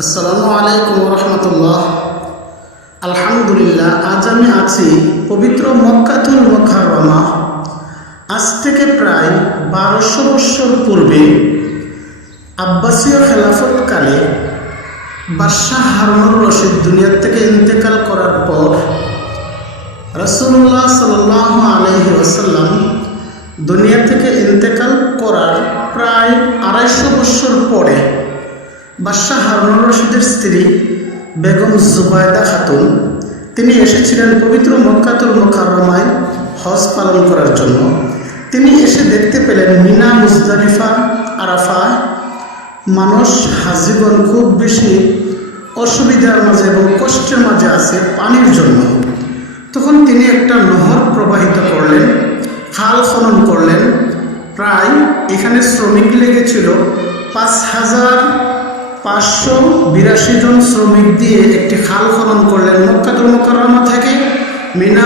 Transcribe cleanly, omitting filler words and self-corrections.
আসসালামু আলাইকুম রহমতুল্লাহ। আলহামদুলিল্লাহ, আজ আমি আছি পবিত্র মক্কাতুল মুকাররমা। আজ থেকে প্রায় 1200 বৎসর পূর্বে আব্বাসীয় খেলাফতকালে বাদশাহ হারুনুর রশিদ দুনিয়া থেকে ইন্তেকাল করার পর রাসূলুল্লাহ সাল্লাল্লাহু আলাইহি ওয়াসাল্লাম দুনিয়া থেকে ইন্তেকাল করার প্রায় 250 বৎসর পরে বাদশাহ হারুনুর রশিদের স্ত্রী বেগম জুবায়দা খাতুন তিনি এসেছিলেন পবিত্র মক্কাতুল মুকাররমায় হজ পালন করার জন্য। তিনি এসে দেখতে পেলেন মিনা, মুজদালিফা, আরাফা মানুষ হাজিগণ খুব বেশি অসুবিধার মাঝে এবং কষ্টের মাঝে আছে পানির জন্য। তখন তিনি একটা নহর প্রবাহিত করলেন, খাল খনন করলেন। প্রায় এখানে শ্রমিক লেগেছিল 5582 জন শ্রমিক দিয়ে একটি খাল খনন করলেন মক্কাতুল মুকাররমা থেকে মিনা